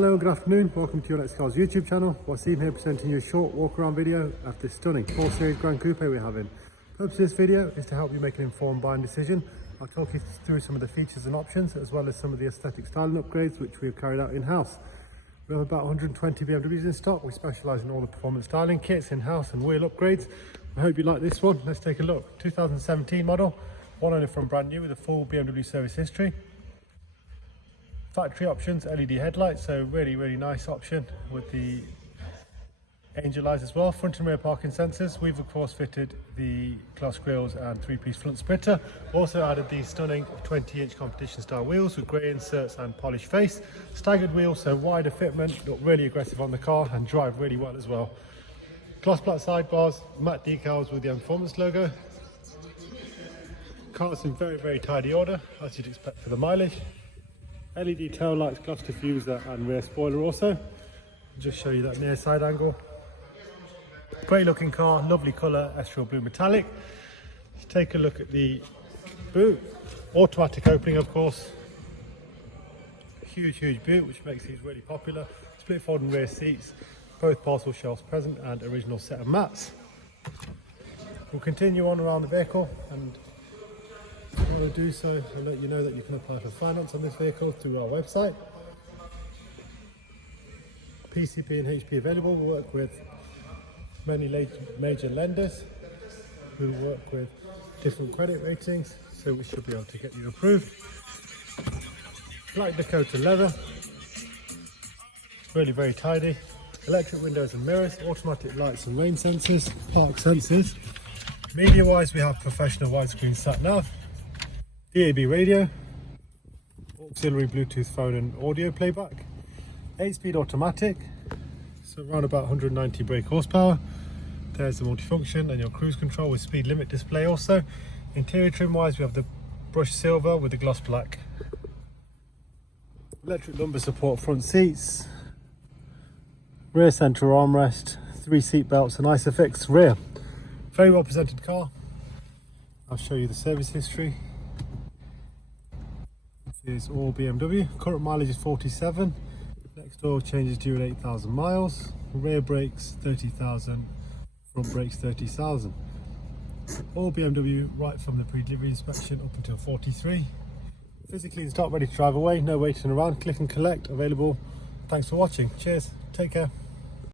Hello, good afternoon, welcome to your Next Cars YouTube channel. Wasim here presenting you a short walk around video of this stunning 4 Series Gran Coupe we have in. The purpose of this video is to help you make an informed buying decision. I'll talk you through some of the features and options as well as some of the aesthetic styling upgrades which we have carried out in-house. We have about 120 BMWs in stock. We specialise in all the performance styling kits in-house and wheel upgrades. I hope you like this one. Let's take a look. 2017 model, one owner from brand new with a full BMW service history. Factory options, LED headlights, so really nice option with the angel eyes as well. Front and rear parking sensors. We've of course fitted the glass grills and 3-piece front splitter. Also added these stunning 20-inch competition style wheels with grey inserts and polished face. Staggered wheels, so wider fitment, look really aggressive on the car and drive really well as well. Gloss black sidebars, matte decals with the Performance logo. Car's in very tidy order as you'd expect for the mileage. LED tail lights, glass diffuser and rear spoiler also. I'll just show you that near side angle. Great looking car, lovely colour, estriol blue metallic. Let's take a look at the boot. Automatic opening of course. Huge boot which makes these really popular. Split folding rear seats, both parcel shelves present and original set of mats. We'll continue on around the vehicle, and if you want to do so, I'll let you know that you can apply for finance on this vehicle through our website. PCP and HP available. We work with many major lenders who work with different credit ratings, so we should be able to get you approved. Black Dakota leather, really very tidy. Electric windows and mirrors, automatic lights and rain sensors, park sensors. Media wise, we have professional widescreen sat nav, DAB radio, auxiliary Bluetooth phone and audio playback, 8-speed automatic, so around about 190 brake horsepower. There's the multifunction and your cruise control with speed limit display also. Interior trim wise, we have the brushed silver with the gloss black. Electric lumbar support front seats, rear central armrest, 3 seat belts and Isofix rear. Very well presented car. I'll show you the service history. This is all BMW. Current mileage is 47. Next oil change is due at 8,000 miles. Rear brakes 30,000. Front brakes 30,000. All BMW right from the pre-delivery inspection up until 43. Physically in stock, ready to drive away. No waiting around. Click and collect available. Thanks for watching. Cheers. Take care.